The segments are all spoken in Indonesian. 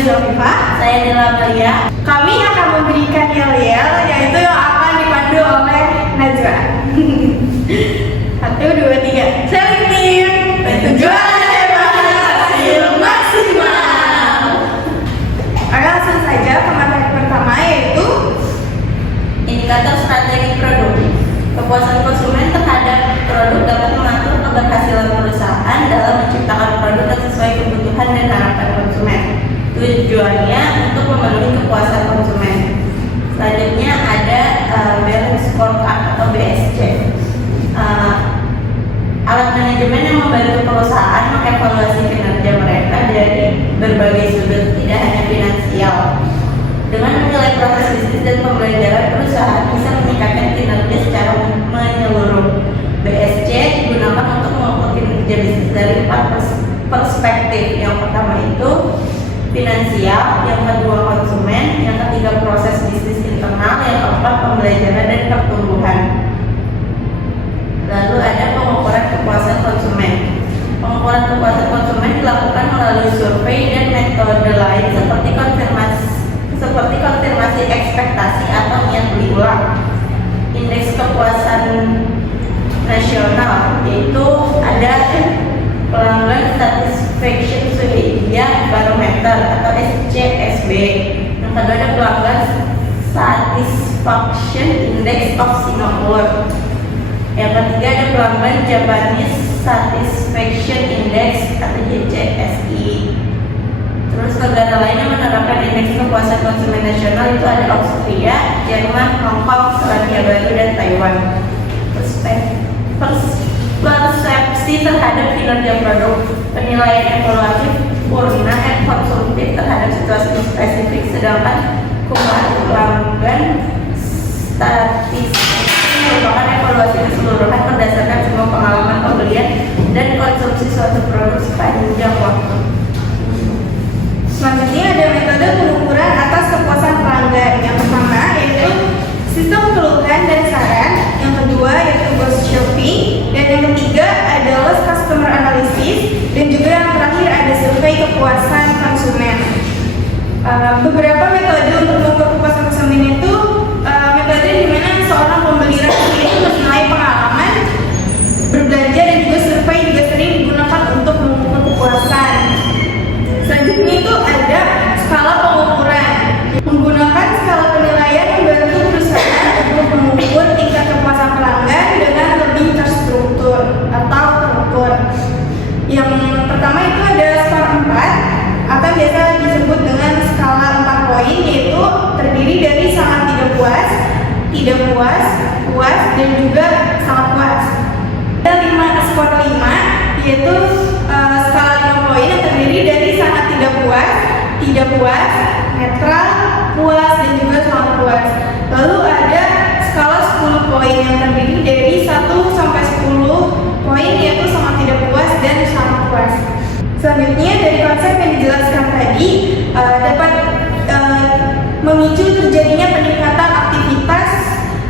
Najwa Fifa. Saya Dela Maria. Kami akan memberikan yel-yel, yaitu yang akan dipandu oleh Najwa. 1, 2, 3. Selektif. Tujuan hasil maksimal. Oke, langsung saja pemateri pertama, yaitu Indikator strategi produk. Kepuasan konsumen terhadap produk dapat mengatur keberhasilan perusahaan dalam menciptakan produk yang sesuai kebutuhan dan harapan konsumen. Tujuannya untuk memenuhi kepuasan konsumen. Selanjutnya ada balance scorecard atau BSC. Alat manajemen yang membantu perusahaan mengevaluasi kinerja mereka dari berbagai sudut, tidak hanya finansial. Dengan menilai proses bisnis dan pembelajaran, perusahaan bisa meningkatkan kinerja secara menyeluruh. BSC digunakan untuk mengukur kinerja bisnis dari 4 perspektif. Yang pertama itu finansial, yang kedua konsumen, yang ketiga proses bisnis internal, yang keempat pembelajaran dan pertumbuhan. Lalu ada pengukuran kepuasan konsumen. Pengukuran kepuasan konsumen dilakukan melalui survei dan metode lain seperti konfirmasi ekspektasi atau niat beli ulang. Indeks kepuasan nasional, yaitu ada pelanggan satisfaction survey barometer atau SCSB. Yang kedua ada pelanggan satisfaction index of Singapore. Yang ketiga ada pelanggan Japanese Satisfaction Index atau JCSI. Terus negara lain yang menerapkan indeks kepuasan konsumen nasional itu ada Austria, Jerman, Hong Kong, Selandia Baru, dan Taiwan. Persepsi terhadap kinerja produk, penilaian evaluatif, purna, dan konsumtif terhadap situasi spesifik, sedangkan kumulatif pelanggan statistik merupakan evaluasi keseluruhan berdasarkan semua pengalaman pembelian dan konsumsi suatu produk sepanjang waktu. selanjutnya ada metode pengukuran atas kepuasan pelanggan. Yang pertama yaitu sistem keluhan dan saran, yang kedua yaitu ghost shopping, dan yang ketiga adalah customer analysis, dan juga yang terakhir ada survei kepuasan konsumen. Beberapa metode untuk mengukur kepuasan konsumen itu metode di mana seorang pembeli itu menilai pengalaman berbelanja, dan juga survei juga sering digunakan untuk mengukur kepuasan. Selanjutnya itu ada skala pengukuran. Menggunakan skala penilaian membantu perusahaan untuk mengukur tingkat kepuasan pelanggan dengan lebih terstruktur atau terukur. Yang pertama itu ada skala 4 atau biasa disebut dengan skala 4 poin, yaitu terdiri dari sangat tidak puas, puas, dan juga sangat puas. Ada skor 5, yaitu skala 5 poin yang terdiri dari sangat tidak puas, netral, puas, dan juga sangat puas. Lalu ada skala 10 poin yang terdiri dari 1 sampai 10 poin, yaitu sangat tidak puas dan sangat puas. Selanjutnya dari konsep yang dijelaskan tadi dapat memicu terjadinya peningkatan aktivitas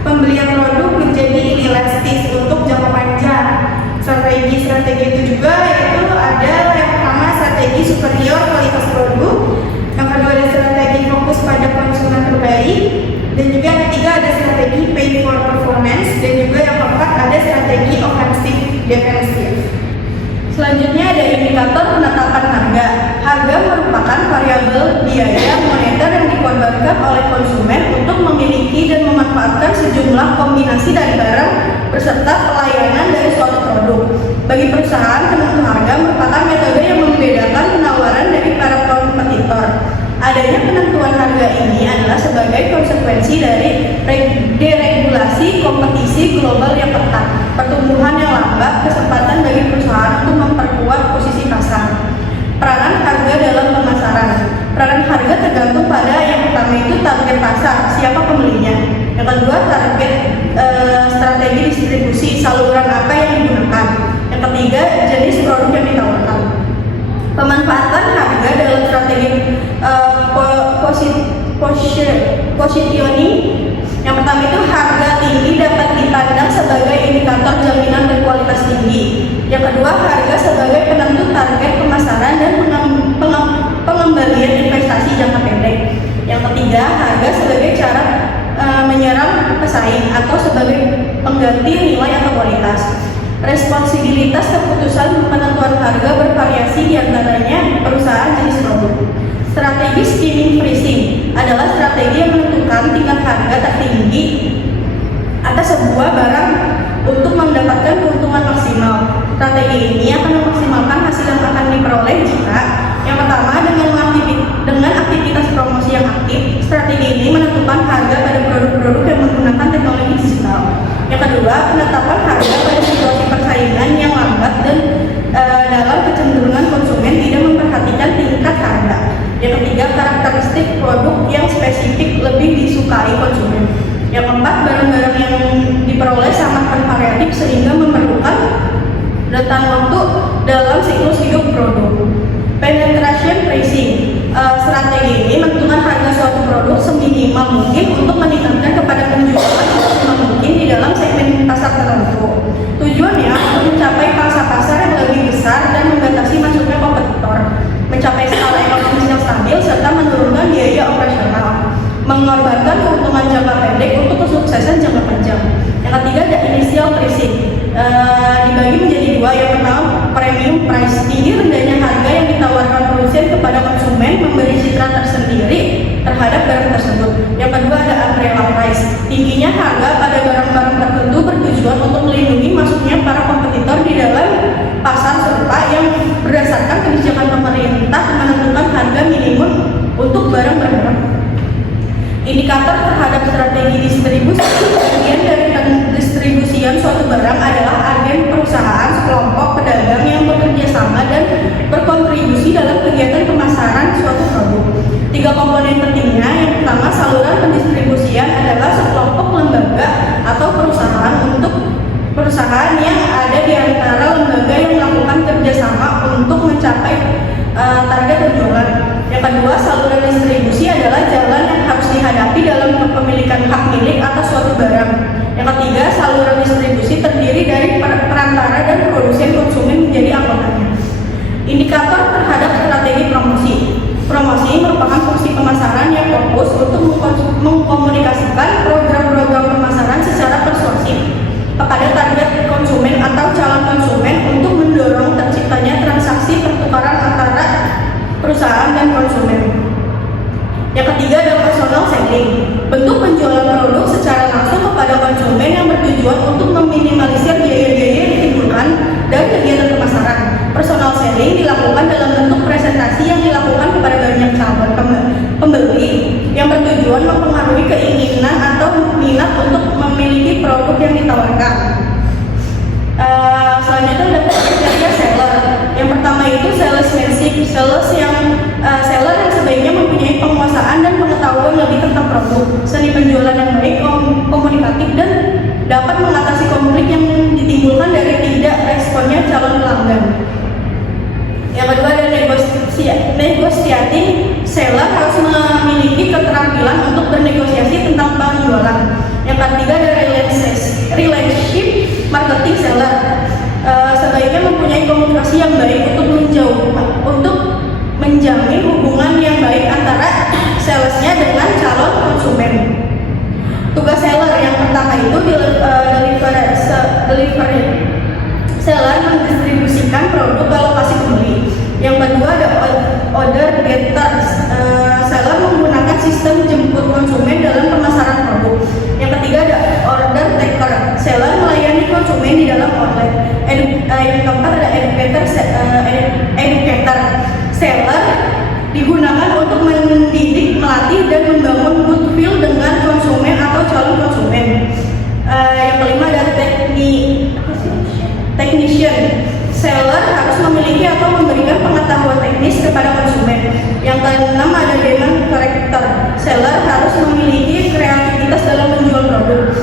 pembelian produk menjadi inelastis untuk jangka panjang. Strategi itu juga yaitu ada yang pertama strategi superior kualitas produk, yang kedua ada strategi fokus pada konsumen terbaik, dan juga yang ketiga ada strategi pay for performance, dan juga yang keempat ada strategi offensive defensive. Selanjutnya ada indikator penetapan harga. Harga merupakan variabel biaya moneter yang dikorbankan oleh konsumen untuk memiliki dan memanfaatkan sejumlah kombinasi dari barang beserta pelayanan dari suatu produk. Bagi perusahaan, penentu harga merupakan metode yang membedakan penawaran dari para kompetitor. Adanya penentuan harga ini adalah sebagai konsekuensi dari deregulasi kompetisi global yang ketat, pertumbuhan yang lambat, kesempatan bagi perusahaan untuk memperkuat posisi pasar. Peranan harga dalam pemasaran. Peranan harga tergantung pada yang pertama itu target pasar, siapa pembelinya. Yang kedua target strategi distribusi, saluran apa yang digunakan. Yang ketiga jenis produk yang ditawarkan. Pemanfaatan harga dalam strategi positioning. Yang pertama itu harga tinggi dapat dipandang sebagai indikator jaminan berkualitas tinggi. Yang kedua, harga sebagai penentu target pemasaran dan pengembalian investasi Yang ketiga, harga sebagai cara menyerang pesaing atau sebagai pengganti nilai atau kualitas. Responsibilitas keputusan penentuan harga bervariasi diantaranya perusahaan jenis produk. Strategi skimming pricing adalah strategi yang menentukan tingkat harga tertinggi atas sebuah barang untuk mendapatkan keuntungan maksimal. Strategi ini akan memaksimalkan hasil yang akan diperoleh jika yang pertama dengan aktivitas promosi yang aktif. Strategi ini menentukan harga pada produk-produk yang menggunakan teknologi digital. Yang kedua, penetapan harga pada situasi persaingan yang lambat dan dalam kecenderungan konsumen tidak memperhatikan tingkat harga. Yang ketiga, karakteristik produk yang spesifik lebih disukai konsumen. Yang keempat, barang-barang yang diperoleh sangat bervariatif sehingga memerlukan rentan waktu dalam siklus hidup produk. Penetration pricing, strategi ini menentukan harga suatu produk seminimal mungkin untuk meningkatkan kepada penjualan semaksimal mungkin di dalam segmen pasar tertentu. Tujuannya untuk mencapai pangsa pasar yang lebih besar dan membatasi masuknya kompetitor, mencapai skala ekonomis yang stabil serta menurunkan biaya operasional, mengorbankan keuntungan jangka pendek untuk kesuksesan jangka panjang. Yang ketiga ada initial pricing, dibagi menjadi dua. Yang pertama premium price, tinggi rendahnya harga yang ditawarkan produsen kepada konsumen memberi citra tersendiri terhadap barang tersebut. Yang kedua ada umbrella price, tingginya harga pada barang-barang tertentu bertujuan untuk melindungi masuknya para kompetitor di dalam pasar serta yang berdasarkan kebijakan pemerintah menentukan harga minimum untuk barang-barang. Indikator terhadap strategi distribusi, bagian dari distribusian suatu barang adalah agen perusahaan, sekelompok pedagang yang bekerja sama dan berkontribusi dalam kegiatan pemasaran suatu produk. Tiga komponen pentingnya, yang pertama saluran pendistribusian adalah sekelompok lembaga atau perusahaan yang ada di antara lembaga yang melakukan kerjasama untuk mencapai target penjualan. Yang kedua, saluran distribusi adalah jalan yang harus dihadapi dalam kepemilikan hak milik atas suatu barang. Yang ketiga, saluran distribusi terdiri dari perantara dan produsen konsumen menjadi anggotanya. Indikator terhadap strategi promosi. Promosi merupakan fungsi pemasaran yang fokus untuk mengkomunikasikan program-program pemasaran secara persuasif kepada target konsumen atau calon konsumen untuk mendorong terciptanya transaksi pertukaran antara perusahaan dan konsumen. Yang ketiga adalah personal selling, bentuk penjualan produk secara langsung kepada konsumen yang bertujuan untuk meminimalisir biaya-biaya yang ditimbulkan dari kegiatan pemasaran. Personal selling dilakukan dalam bentuk presentasi yang dilakukan kepada banyak calon pembeli yang bertujuan mempengaruhi keinginan atau minat untuk memiliki produk yang ditawarkan. Selanjutnya ada kriteria seller. Yang pertama itu salesmanship, seller yang sebaiknya mempunyai penguasaan dan pengetahuan lebih tentang produk, seni penjualan yang baik, komunikatif dan dapat mengatasi konflik yang ditimbulkan dari tidak responnya calon pelanggan. Yang kedua ada negotiating, seller harus memiliki keterampilan untuk bernegosiasi tentang penjualan. Yang ketiga ada relationship marketing, seller sebaiknya mempunyai komunikasi yang baik untuk menjamin hubungan yang baik antara salesnya dengan calon konsumen. Tugas seller yang pertama itu delivery. Seller mendistribusikan produk ke lokasi pembeli. Yang kedua ada order getter. Seller menggunakan sistem jemput konsumen dalam pemasaran produk. Yang ketiga ada order taker. Seller melayani konsumen di dalam outlet. Yang keempat ada educator. Seller digunakan untuk mendidik, melatih dan membangun goodwill dengan konsumen atau calon konsumen. Yang kelima ada technician. Seller harus memiliki atau memberikan pengetahuan teknis kepada konsumen. Yang keenam ada demand character. Seller harus memiliki kreativitas dalam menjual produk.